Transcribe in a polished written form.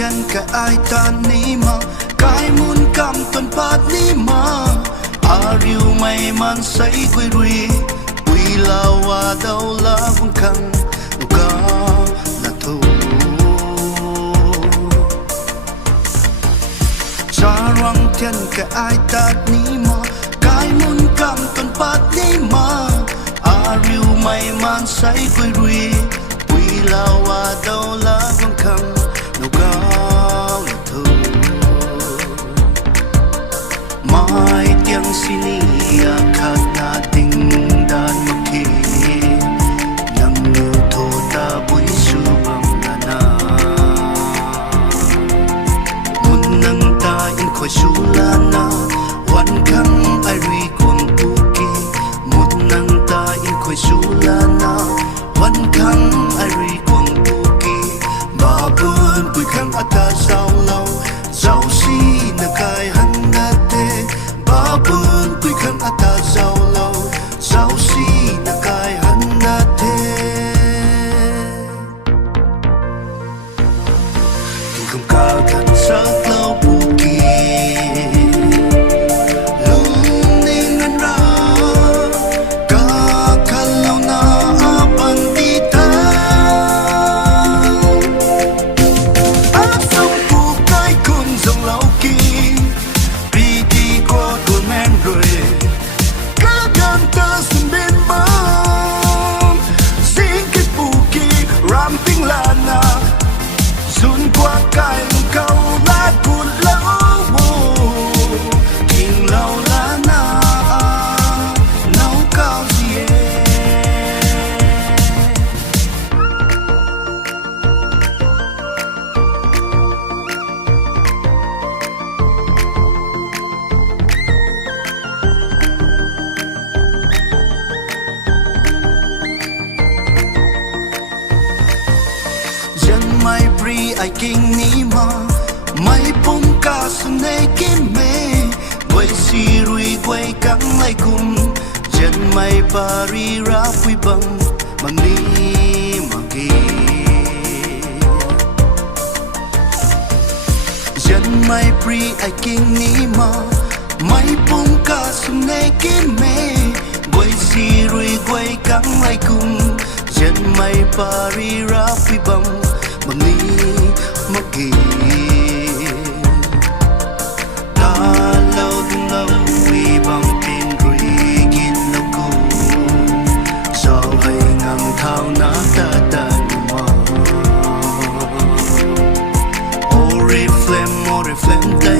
thiên cái ai ta ní mà cái muốn cầm tuần phát ní mà riu mày man say quỳ rùi quỳ lao qua đâu lá vung khăng ca là thù cha răng thiên cái ai ta ní mà cái muốn cầm tuần phát ní mà riu mày man say quỳ rùi quỳ lao qua đâu lá vung khăng ca là thù mai tiếng sini khát na tình đan mặc khi nâng yêu thô ta bối su bằng na muốn nâng ta in khói su la na hoàn khăng ai rui cuồng tu kỳ muốn nâng ta in khói su la na hoàn khăng ai rui cuồng tu kỳ ba bươn bụi khăng ata sao lâu giàu si na kai hắn na te ba bươn bụi khăng ata sao lâu giàu si na kai hắn na te tình không ca gần rất lâu bu kỳ lung ninh ngân ra ca khăn lâu na bằng đi ta áp sông bu cái cùng dòng lâu kỳ vì đi qua đôi men rồi các gan ta xin bên bóng xin cái bu kỳ ram tiếng là na dùn qua cái câu lá cuốn lâu kinh lâu lá na nấu cao gì dân mai pri ai kinh ní mà mai bông ca xuân này kim mê quay si rui quay căng lại cùng dân mai Paris ra quy bằng mà ní mà kỳ dân mai pri ai kinh ní mà mai bông ca xuân này kim mê quay si rui quay căng lại cùng dân mai Paris ra quy bằng mà ní mà kỳ ta lâu từng lâu vì bằng tin rồi gìn lâu cô sao hay ngang thao ná ta ta mà ore flem tay